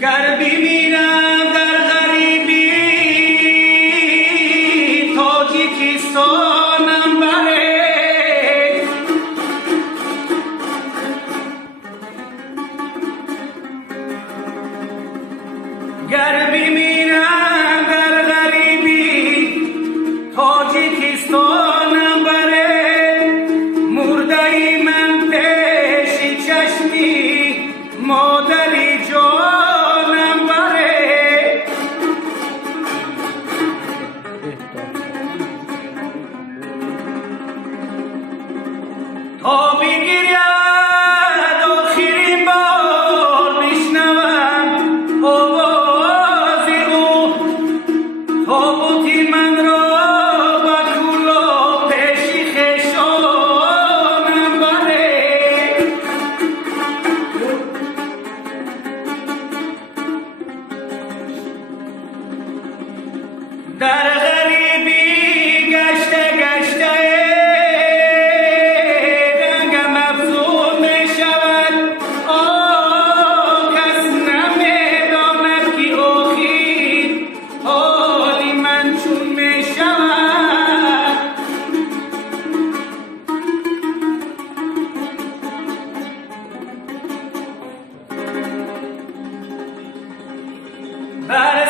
گر بمیرم در غریبی تاجیکستانم بره، گر بمیرم در غریبی تاجیکستانم بره، مرده من پیش چشمی مادری جانم بره. تا بگیرد آخرین بار بشنوم آواز او، تابوتی من را با کولا پیش خویشانم بره. در غریبی گشته گشته رنگم افزون می شود، کس نمیداند که آخر حالی من چون می شود. بر